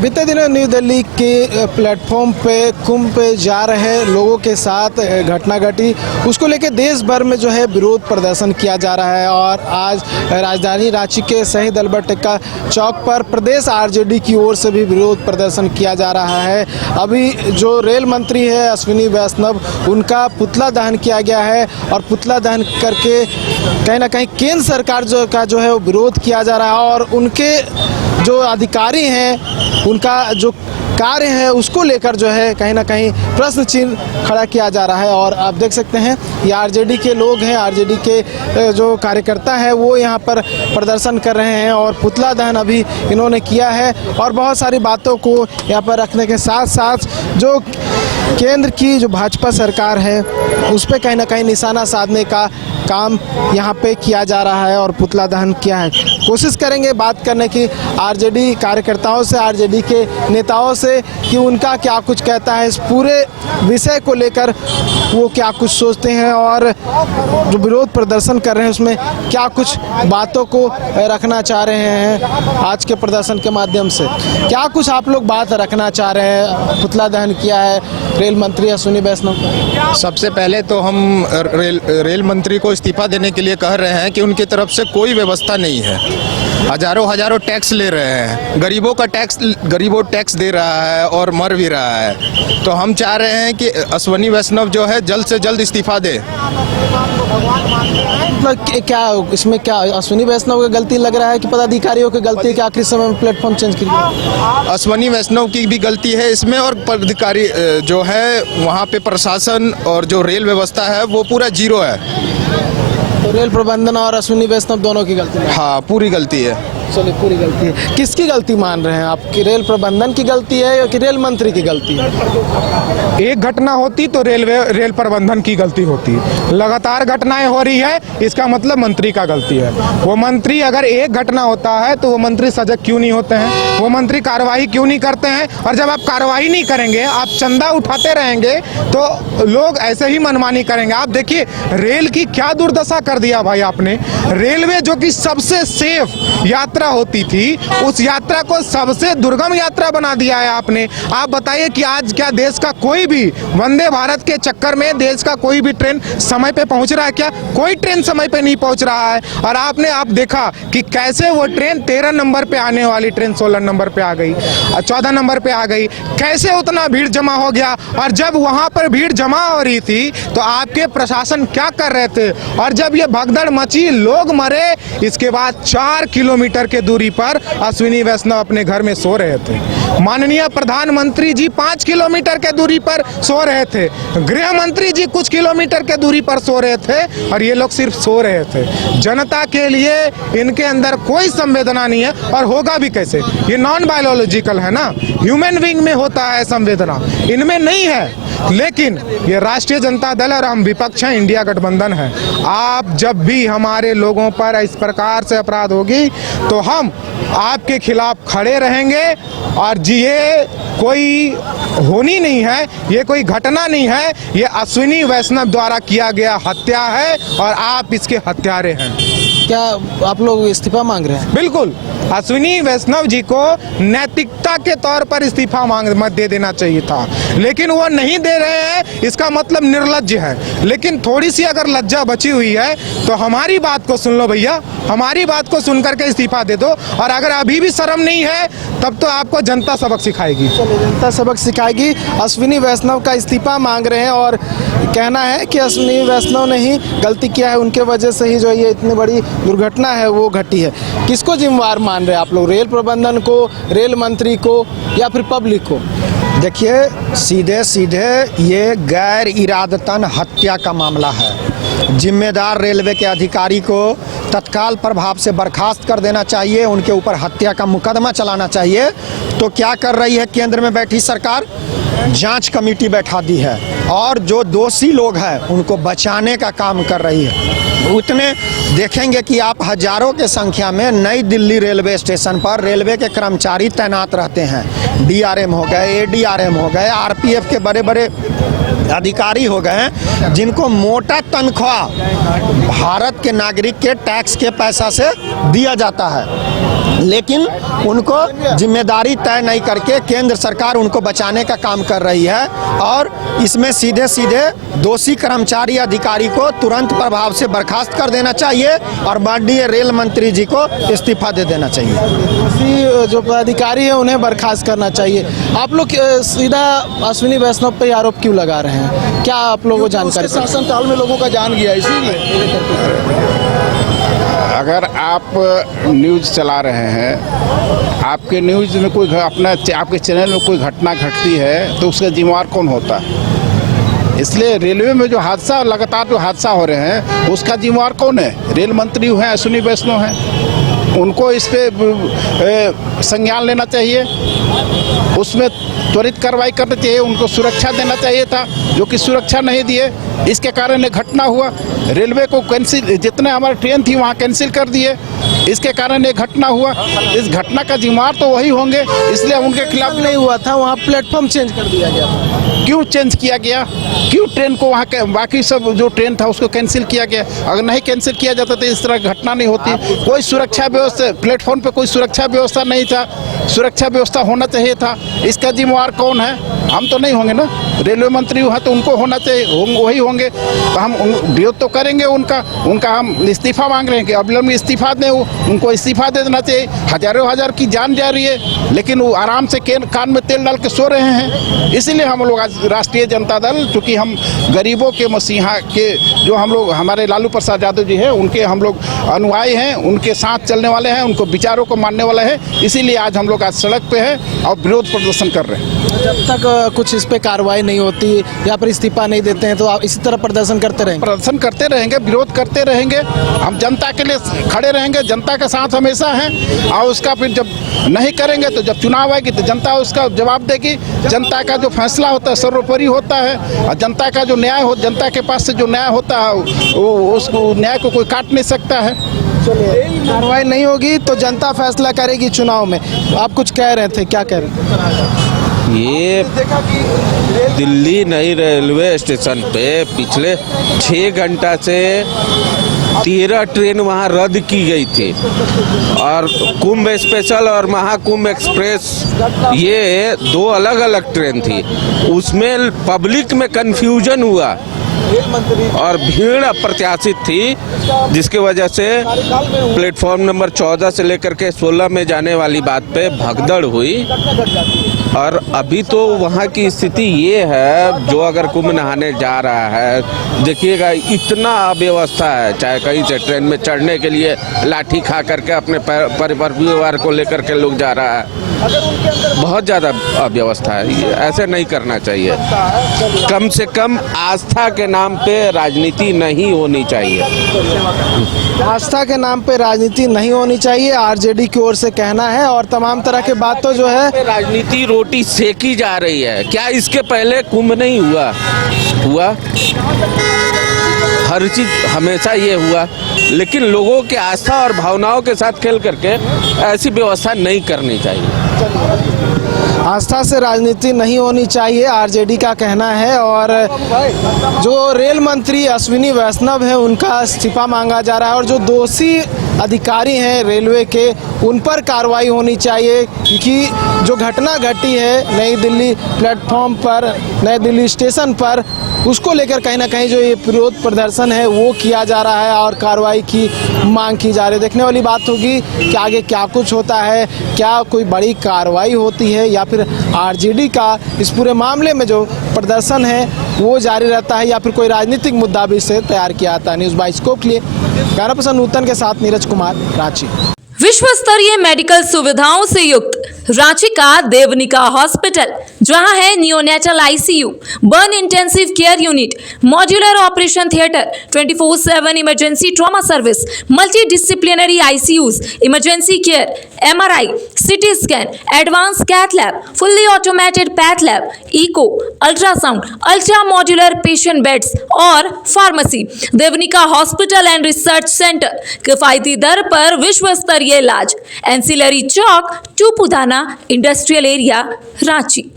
बीते दिनों न्यू दिल्ली के प्लेटफॉर्म पे कुंभ पे जा रहे लोगों के साथ घटना घटी, उसको लेकर देश भर में जो है विरोध प्रदर्शन किया जा रहा है। और आज राजधानी रांची के शहीद अल्बर्ट एक्का चौक पर प्रदेश आरजेडी की ओर से भी विरोध प्रदर्शन किया जा रहा है। अभी जो रेल मंत्री है अश्विनी वैष्णव, उनका पुतला दहन किया गया है और पुतला दहन करके कहीं ना कहीं केंद्र सरकार जो है वो विरोध किया जा रहा है। और उनके जो अधिकारी हैं उनका जो कार्य है उसको लेकर जो है कहीं ना कहीं प्रश्न चिन्ह खड़ा किया जा रहा है। और आप देख सकते हैं ये आरजेडी के लोग हैं, आरजेडी के जो कार्यकर्ता हैं वो यहाँ पर प्रदर्शन कर रहे हैं और पुतला दहन अभी इन्होंने किया है। और बहुत सारी बातों को यहाँ पर रखने के साथ साथ जो केंद्र की जो भाजपा सरकार है उस पर कहीं ना कहीं निशाना साधने का काम यहाँ पे किया जा रहा है और पुतला दहन किया है। कोशिश करेंगे बात करने की आरजेडी कार्यकर्ताओं से, आरजेडी के नेताओं से कि उनका क्या कुछ कहता है इस पूरे विषय को लेकर, वो क्या कुछ सोचते हैं और जो विरोध प्रदर्शन कर रहे हैं उसमें क्या कुछ बातों को रखना चाह रहे हैं आज के प्रदर्शन के माध्यम से। क्या कुछ आप लोग बात रखना चाह रहे हैं? पुतला दहन किया है रेल मंत्री अश्विनी वैष्णव। सबसे पहले तो हम रेल मंत्री को इस्तीफा देने के लिए कह रहे हैं कि उनकी तरफ से कोई व्यवस्था नहीं है। हजारों टैक्स ले रहे हैं, गरीबों टैक्स दे रहा है और मर भी रहा है। तो हम चाह रहे हैं कि अश्विनी वैष्णव जो है जल्द से जल्द इस्तीफा दे। क्या इसमें क्या अश्विनी वैष्णव की गलती लग रहा है कि पदाधिकारियों की गलती है कि आखिरी समय में प्लेटफॉर्म चेंज किया? अश्विनी वैष्णव की भी गलती है इसमें और पदाधिकारी जो है वहाँ पे प्रशासन और जो रेल व्यवस्था है वो पूरा जीरो है। तो रेल प्रबंधन और अश्विनी वैष्णव दोनों की गलती है? हाँ, पूरी गलती है। चलिए, पूरी गलती है। किसकी गलती मान रहे हैं आप? कि रेल प्रबंधन की गलती है या कि रेल मंत्री की गलती है? एक घटना होती तो रेल प्रबंधन की गलती होती। लगातार घटनाएं हो रही है, इसका मतलब मंत्री का गलती है। वो मंत्री अगर एक घटना होता है तो वो मंत्री सजग क्यों नहीं होते हैं? वो मंत्री कार्रवाई क्यों नहीं करते हैं? और जब आप कार्रवाई नहीं करेंगे, आप चंदा उठाते रहेंगे तो लोग ऐसे ही मनमानी करेंगे। आप देखिए रेल की क्या दुर्दशा कर दिया भाई आपने। रेलवे जो कि सबसे सेफ यात्रा होती थी, उस यात्रा को सबसे दुर्गम यात्रा बना दिया है आपने। आप बताइए कि आज क्या देश का कोई भी वंदे भारत के चक्कर में देश का कोई भी ट्रेन समय पे पहुंच रहा है? क्या कोई ट्रेन समय पे नहीं पहुंच रहा है। और आपने देखा कि कैसे वो ट्रेन 13 नंबर पे आने वाली ट्रेन 16 नंबर पे आ गई, 14 नंबर पे आ गई। कैसे उतना भीड़ जमा हो गया? और जब वहां पर भीड़ जमा हो रही थी तो आपके प्रशासन क्या कर रहे थे? और जब ये भगदड़ मची, लोग मरे, इसके बाद 4 किलोमीटर के दूरी पर अश्विनी वैष्णव अपने घर में सो रहे थे। माननीय प्रधानमंत्री जी 5 किलोमीटर के दूरी पर सो रहे थे। गृह मंत्री जी कुछ किलोमीटर के दूरी पर सो रहे थे और ये लोग सिर्फ सो रहे थे। जनता के लिए इनके अंदर कोई संवेदना नहीं है और होगा भी कैसे? ये नॉन बायोलॉजिकल है ना, ह्यूमन बीइंग में होता है संवेदना, इनमें नहीं है। लेकिन ये राष्ट्रीय जनता दल और हम विपक्ष हैं, इंडिया गठबंधन है। आप जब भी हमारे लोगों पर इस प्रकार से अपराध होगी तो हम आपके खिलाफ खड़े रहेंगे। और जी ये कोई होनी नहीं है, ये कोई घटना नहीं है, ये अश्विनी वैष्णव द्वारा किया गया हत्या है और आप इसके हत्यारे हैं। क्या आप लोग इस्तीफा मांग रहे हैं? बिल्कुल, अश्विनी वैष्णव जी को नैतिकता के तौर पर इस्तीफा मत दे देना चाहिए था, लेकिन वो नहीं दे रहे हैं, इसका मतलब निर्लज्ज है। लेकिन थोड़ी सी अगर लज्जा बची हुई है तो हमारी बात को सुन लो भैया, हमारी बात को सुन करके इस्तीफा दे दो। और अगर अभी भी शर्म नहीं है तब तो आपको जनता सबक सिखाएगी। जनता सबक सिखाएगी। अश्विनी वैष्णव का इस्तीफा मांग रहे हैं और कहना है कि अश्विनी वैष्णव ने ही गलती किया है, उनके वजह से ही जो ये इतनी बड़ी दुर्घटना है वो घटी है। किसको जिम्मेवार मान रहे हैं आप लोग? रेल प्रबंधन को, रेल मंत्री को या फिर पब्लिक को? देखिए, सीधे ये गैर इरादतन हत्या का मामला है। जिम्मेदार रेलवे के अधिकारी को तत्काल प्रभाव से बर्खास्त कर देना चाहिए, उनके ऊपर हत्या का मुकदमा चलाना चाहिए। तो क्या कर रही है केंद्र में बैठी सरकार? जांच कमेटी बैठा दी है और जो दोषी लोग हैं उनको बचाने का काम कर रही है। उतने देखेंगे कि आप हजारों के संख्या में नई दिल्ली रेलवे स्टेशन पर रेलवे के कर्मचारी तैनात रहते हैं। डीआरएम हो गए, एडीआरएम हो गए, आरपीएफ के बड़े बड़े अधिकारी हो गए हैं जिनको मोटा तनख्वाह भारत के नागरिक के टैक्स के पैसा से दिया जाता है। लेकिन उनको जिम्मेदारी तय नहीं करके केंद्र सरकार उनको बचाने का काम कर रही है और इसमें सीधे सीधे दोषी कर्मचारी अधिकारी को तुरंत प्रभाव से बर्खास्त कर देना चाहिए और माननीय रेल मंत्री जी को इस्तीफा दे देना चाहिए। दोषी जो अधिकारी है उन्हें बर्खास्त करना चाहिए। आप लोग सीधा अश्विनी वैष्णव पे आरोप क्यों लगा रहे हैं? क्या आप लोगों को जानकारी? शासनकाल में लोगों का जान गया इसीलिए। अगर आप न्यूज़ चला रहे हैं, आपके न्यूज़ में कोई आपके चैनल में कोई घटना घटती है तो उसका जिम्मेवार कौन होता है? इसलिए रेलवे में जो हादसा लगातार जो हादसा हो रहे हैं उसका जिम्मेवार कौन है? रेल मंत्री हैं, अश्विनी वैष्णव हैं, उनको इस पे संज्ञान लेना चाहिए, उसमें त्वरित कार्रवाई करनी चाहिए, उनको सुरक्षा देना चाहिए था, जो कि सुरक्षा नहीं दिए, इसके कारण ये घटना हुआ। रेलवे को कैंसिल, जितने हमारी ट्रेन थी वहाँ कैंसिल कर दिए, इसके कारण ये घटना हुआ। इस घटना का जिम्मेवार तो वही होंगे, इसलिए उनके खिलाफ नहीं हुआ था, वहाँ प्लेटफॉर्म चेंज कर दिया गया था। क्यों चेंज किया गया? क्यों ट्रेन को वहाँ के बाकी सब जो ट्रेन था उसको कैंसिल किया गया? अगर नहीं कैंसिल किया जाता तो इस तरह घटना नहीं होती। कोई सुरक्षा व्यवस्था प्लेटफॉर्म पे कोई सुरक्षा व्यवस्था नहीं था, सुरक्षा व्यवस्था होना चाहिए था। इसका जिम्मेवार कौन है? हम तो नहीं होंगे ना, रेलवे मंत्री हैं तो उनको होना चाहिए, वही होंगे। तो हम विरोध तो करेंगे उनका हम इस्तीफा मांग रहे हैं कि अविलंब इस्तीफा दें, उनको इस्तीफा दे देना चाहिए। हजारों हजार की जान जा रही है लेकिन वो आराम से कान में तेल डाल के सो रहे हैं। इसीलिए हम लोग आज राष्ट्रीय जनता दल, चूँकि हम गरीबों के मसीहा के जो हम लोग हमारे लालू प्रसाद यादव जी हैं उनके हम लोग अनुयायी हैं, उनके साथ चलने वाले हैं, उनको विचारों को मानने वाले हैं, इसीलिए आज हम लोग आज सड़क पे हैं और विरोध प्रदर्शन कर रहे हैं। जब तक कुछ इस पे कार्रवाई नहीं होती या फिर इस्तीफा नहीं देते हैं तो आप इसी तरह प्रदर्शन करते रहेंगे? प्रदर्शन करते रहेंगे, विरोध करते रहेंगे, हम जनता के लिए खड़े रहेंगे, जनता के साथ हमेशा हैं। और उसका फिर जब नहीं करेंगे तो जब चुनाव आएगी तो जनता उसका जवाब देगी। जनता का जो फैसला होता है सर्वोपरि होता है और जनता का जो न्याय हो, जनता के पास से जो न्याय होता है वो उसको न्याय को कोई काट नहीं सकता है। कार्रवाई नहीं होगी तो जनता फैसला करेगी चुनाव में। आप कुछ कह रहे थे, क्या कह रहे थे? ये दिल्ली नई रेलवे स्टेशन पे पिछले 6 घंटा से 13 ट्रेन वहाँ रद्द की गई थी और कुंभ स्पेशल और महाकुंभ एक्सप्रेस ये 2 अलग अलग ट्रेन थी। उसमें पब्लिक में कन्फ्यूजन हुआ और भीड़ अप्रत्याशित थी, जिसकी वजह से प्लेटफॉर्म नंबर 14 से लेकर के 16 में जाने वाली बात पे भगदड़ हुई। और अभी तो वहाँ की स्थिति ये है, जो अगर कुंभ नहाने जा रहा है देखिएगा इतना अव्यवस्था है, चाहे कहीं से ट्रेन में चढ़ने के लिए लाठी खा करके अपने परिवार को लेकर के लोग जा रहा है, बहुत ज़्यादा अव्यवस्था है। ऐसे नहीं करना चाहिए। कम से कम आस्था के नाम पे राजनीति नहीं होनी चाहिए। आस्था के नाम पे राजनीति नहीं होनी चाहिए, आरजेडी की ओर से कहना है। और तमाम तरह के बात तो जो है राजनीति रोटी सेकी जा रही है। क्या इसके पहले कुंभ नहीं हुआ? हर चीज हमेशा ये हुआ, लेकिन लोगों के आस्था और भावनाओं के साथ खेल करके ऐसी व्यवस्था नहीं करनी चाहिए। आस्था से राजनीति नहीं होनी चाहिए, आरजेडी का कहना है। और जो रेल मंत्री अश्विनी वैष्णव है उनका इस्तीफा मांगा जा रहा है और जो दोषी अधिकारी हैं रेलवे के उन पर कार्रवाई होनी चाहिए, क्योंकि जो घटना घटी है नई दिल्ली प्लेटफॉर्म पर, नई दिल्ली स्टेशन पर, उसको लेकर कहीं ना कहीं जो ये विरोध प्रदर्शन है वो किया जा रहा है और कार्रवाई की मांग की जा रही है। देखने वाली बात होगी कि आगे क्या कुछ होता है, क्या कोई बड़ी कार्रवाई होती है या फिर आरजेडी का इस पूरे मामले में जो प्रदर्शन है वो जारी रहता है या फिर कोई राजनीतिक मुद्दा भी इसे तैयार किया जाता है। न्यूज़ बाइस्कोप के लिए कैमरा पर्सन नूतन के साथ नीरज कुमार, रांची। विश्व स्तरीय मेडिकल सुविधाओं से युक्त रांची का देवनिका हॉस्पिटल, जहां है neonatal ICU, burn intensive care unit, modular operation theatre, 24/7 emergency trauma service, multi disciplinary ICUs, emergency care, MRI, CT scan, advance cath lab, fully automated path lab, echo, ultrasound, ultra modular patient beds और pharmacy. Devnika hospital and research centre, किफायती दर पर विश्व स्तरीय इलाज, ancillary Chowk, Tupudana industrial area, Ranchi.